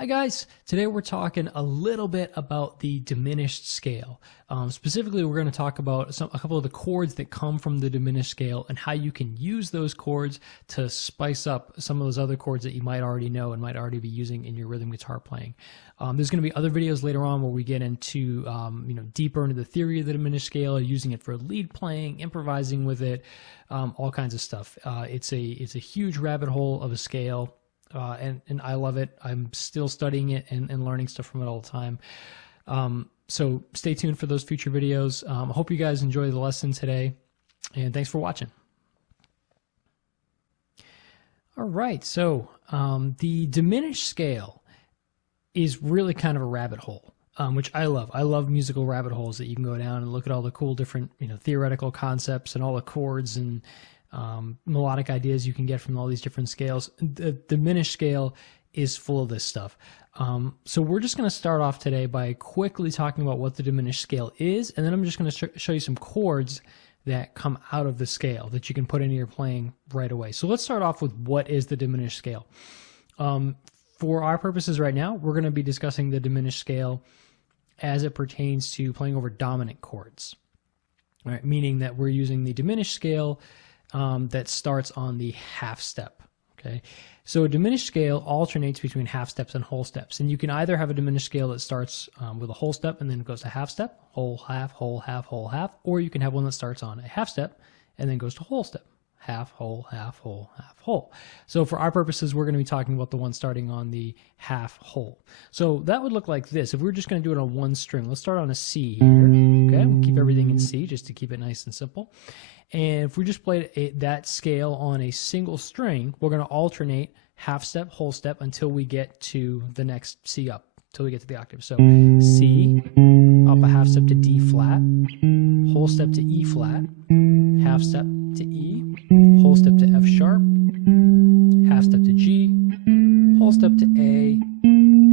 Hi guys, today we're talking a little bit about the diminished scale. Specifically, we're going to talk about a couple of the chords that come from the diminished scale and how you can use those chords to spice up some of those other chords that you might already know and might already be using in your rhythm guitar playing. There's going to be other videos later on where we get into deeper into the theory of the diminished scale, using it for lead playing, improvising with it, all kinds of stuff. It's a huge rabbit hole of a scale. And I love it. I'm still studying it and learning stuff from it all the time. So stay tuned for those future videos. I hope you guys enjoy the lesson today, and thanks for watching. All right, so the diminished scale is really kind of a rabbit hole, which I love. I love musical rabbit holes that you can go down and look at all the cool different theoretical concepts and all the chords and melodic ideas you can get from all these different scales. The diminished scale is full of this stuff. So we're just going to start off today by quickly talking about what the diminished scale is, and then I'm just going to show you some chords that come out of the scale that you can put into your playing right away. So let's start off with what is the diminished scale. For our purposes right now, we're going to be discussing the diminished scale as it pertains to playing over dominant chords. All right, meaning that we're using the diminished scale that starts on the half step. Okay, so a diminished scale alternates between half steps and whole steps, and you can either have a diminished scale that starts with a whole step and then goes to half step, whole half, whole half, whole half, or you can have one that starts on a half step and then goes to whole step, half, whole, half, whole, half, whole. So for our purposes, we're going to be talking about the one starting on the half whole. So that would look like this. If we were just going to do it on one string, let's start on a C here. Okay, we'll keep everything in C just to keep it nice and simple. And if we just played that scale on a single string, we're going to alternate half step, whole step until we get to the next C up, until we get to the octave. So C, up a half step to D flat, whole step to E flat, half step to E, whole step to F sharp, half step to G, whole step to A,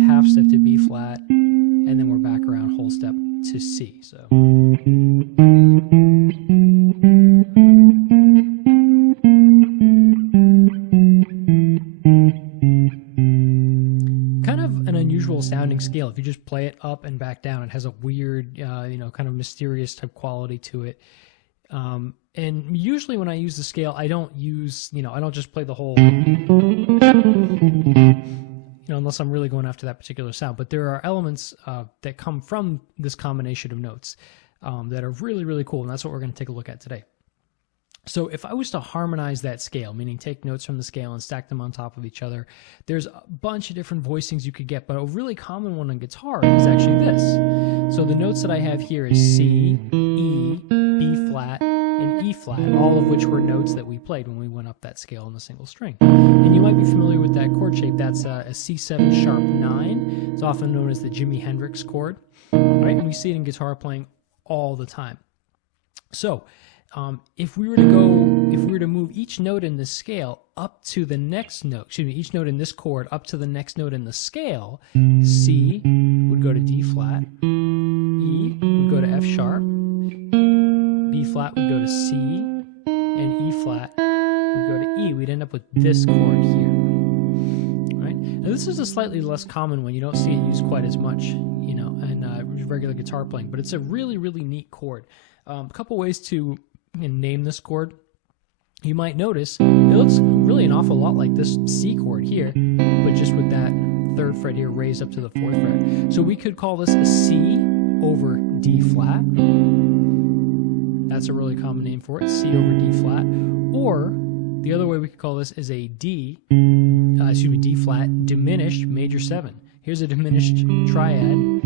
half step to B flat, and then we're back around whole step to C. So kind of an unusual sounding scale. If you just play it up and back down, it has a weird, kind of mysterious type quality to it. And usually when I use the scale, I don't use, I don't just play the whole, unless I'm really going after that particular sound. But there are elements that come from this combination of notes that are really, really cool. And that's what we're going to take a look at today. So if I was to harmonize that scale, meaning take notes from the scale and stack them on top of each other, there's a bunch of different voicings you could get, but a really common one on guitar is actually this. So the notes that I have here is C, E, B flat, and E flat, all of which were notes that we played when we went up that scale on the single string. And you might be familiar with that chord shape. That's a C7 sharp 9. It's often known as the Jimi Hendrix chord, right? And we see it in guitar playing all the time. So if we were to move each note in this scale up to the next note, each note in this chord up to the next note in the scale, C would go to D flat, E would go to F sharp, B flat would go to C, and E flat would go to E. We'd end up with this chord here. Right? Now this is a slightly less common one. You don't see it used quite as much, in regular guitar playing, but it's a really, really neat chord. A couple ways to name this chord. You might notice it looks really an awful lot like this C chord here, but just with that third fret here raised up to the fourth fret. So we could call this a C over D flat. That's a really common name for it, C over D flat. Or the other way we could call this is a D flat diminished major 7. Here's a diminished triad,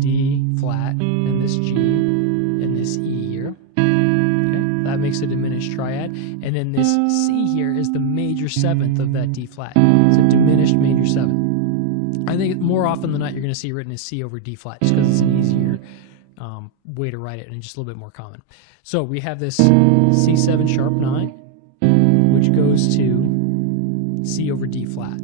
D flat, and this G, and this E here. Okay, that makes a diminished triad. And then this C here is the major 7th of that D flat. So diminished major 7. I think more often than not you're going to see it written as C over D flat, just because it's an easier way to write it and just a little bit more common. So we have this C7 sharp 9, which goes to C over D flat.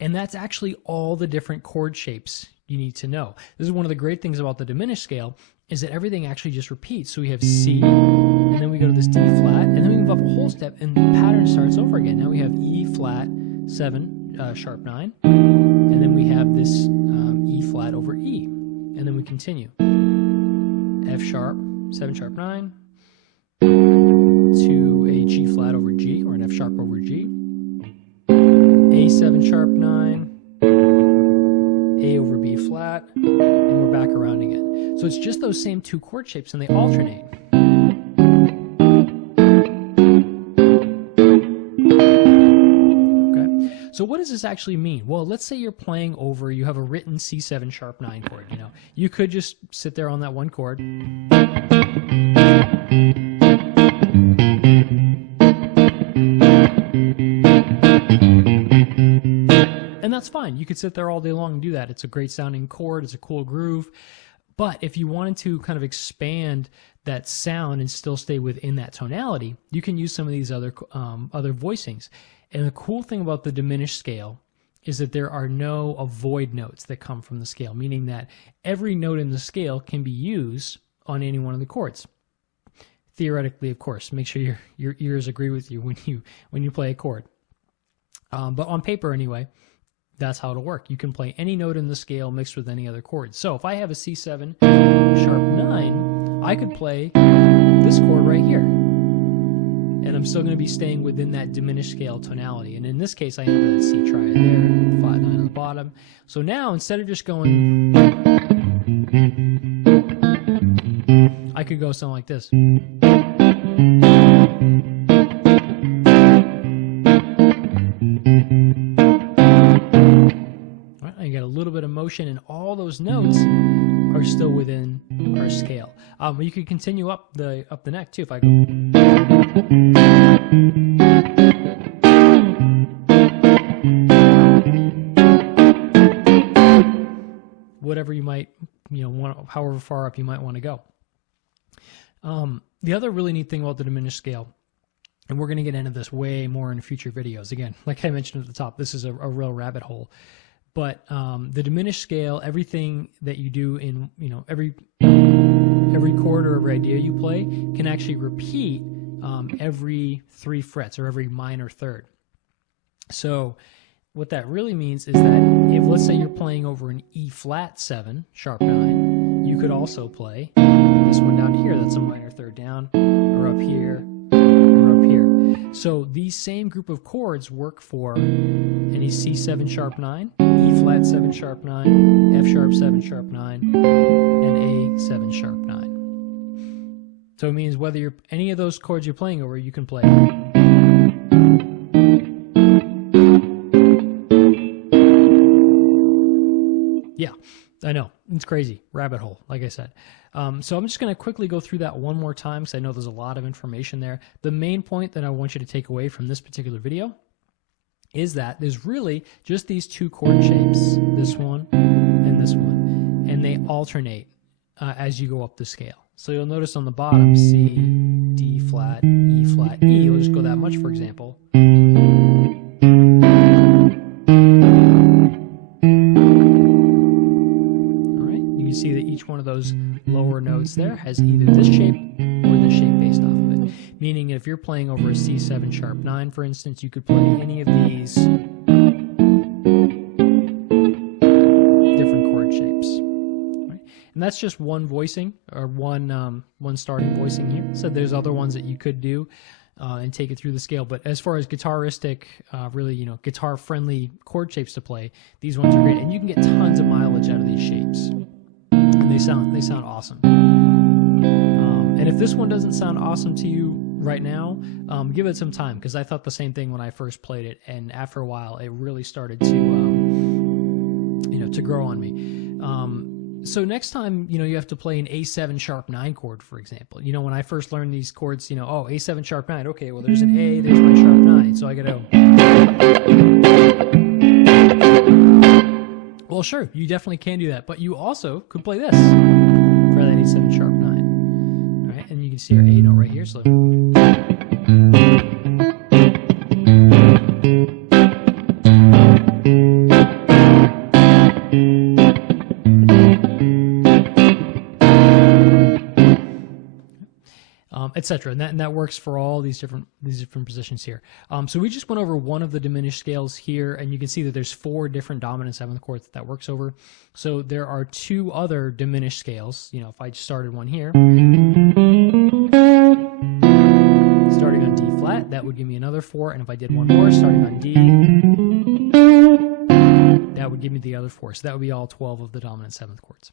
And that's actually all the different chord shapes you need to know. This is one of the great things about the diminished scale, is that everything actually just repeats. So we have C, and then we go to this D flat, and then we move up a whole step, and the pattern starts over again. Now we have E flat, 7, sharp 9, and then we have this E flat over E, and then we continue. F sharp, 7 sharp 9, to a G flat over G, or an F sharp over G, A7 sharp 9, A over B flat, and we're back around again. So it's just those same two chord shapes, and they alternate. So what does this actually mean? Well, let's say you're playing over, you have a written C7 sharp 9 chord, you know. You could just sit there on that one chord. And that's fine. You could sit there all day long and do that. It's a great sounding chord. It's a cool groove. But if you wanted to kind of expand that sound and still stay within that tonality, you can use some of these other voicings. And the cool thing about the diminished scale is that there are no avoid notes that come from the scale, meaning that every note in the scale can be used on any one of the chords. Theoretically, of course, make sure your ears agree with you when you play a chord. But on paper, anyway, that's how it'll work. You can play any note in the scale mixed with any other chord. So if I have a C7 sharp 9, I could play this chord right here. And I'm still going to be staying within that diminished scale tonality. And in this case, I have that C triad there, flat 9 on the bottom. So now, instead of just going, I could go something like this. All right, I got a little bit of motion, and all those notes are still within our scale. You could continue up the neck too. If I go, whatever you might, want, however far up you might want to go. The other really neat thing about the diminished scale, and we're going to get into this way more in future videos. Again, like I mentioned at the top, this is a real rabbit hole. But the diminished scale, everything that you do in every chord or every idea you play can actually repeat every 3 frets or every minor third. So what that really means is that if, let's say, you're playing over an E flat 7 sharp 9, you could also play this one down here. That's a minor third down, or up here, or up here. So these same group of chords work for any C7 sharp 9, E flat 7 sharp 9, F sharp 7 sharp 9, and A7 sharp 9. So it means whether you're any of those chords you're playing over, you can play. Yeah, I know. It's crazy. Rabbit hole, like I said. So I'm just going to quickly go through that one more time because I know there's a lot of information there. The main point that I want you to take away from this particular video is that there's really just these two chord shapes, this one and this one, and they alternate as you go up the scale. So you'll notice on the bottom, C, D flat, E flat, E. We'll just go that much, for example. See that each one of those lower notes there has either this shape or this shape based off of it. Meaning if you're playing over a C7 sharp 9, for instance, you could play any of these different chord shapes. Right? And that's just one voicing, or one starting voicing here. So there's other ones that you could do and take it through the scale. But as far as guitaristic, really, guitar-friendly chord shapes to play, these ones are great. And you can get tons of mileage out of these shapes. And they sound awesome. And if this one doesn't sound awesome to you right now, give it some time, because I thought the same thing when I first played it, and after a while, it really started to to grow on me. So next time, you have to play an A7 sharp 9 chord, for example. When I first learned these chords, oh, A7 sharp 9. Okay, well, there's an A, there's my sharp 9, so I got to. Well, sure, you definitely can do that, but you also could play this for that A7 sharp 9. All right, and you can see our A note right here. So. etc. And that works for all these different positions here. So we just went over one of the diminished scales here, and you can see that there's 4 different dominant 7th chords that works over. So there are 2 other diminished scales. You know, if I just started one here, starting on D flat, that would give me another 4. And if I did one more starting on D, that would give me the other 4. So that would be all 12 of the dominant 7th chords.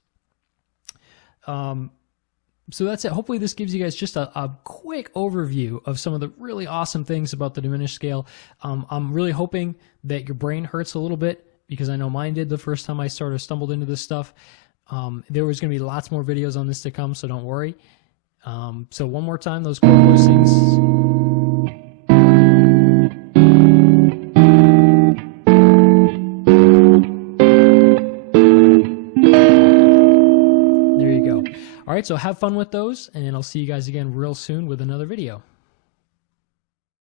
So that's it. Hopefully this gives you guys just a quick overview of some of the really awesome things about the diminished scale. I'm really hoping that your brain hurts a little bit, because I know mine did the first time I stumbled into this stuff. There was going to be lots more videos on this to come, so don't worry. So one more time, those chord voicings. All right, so have fun with those, and I'll see you guys again real soon with another video.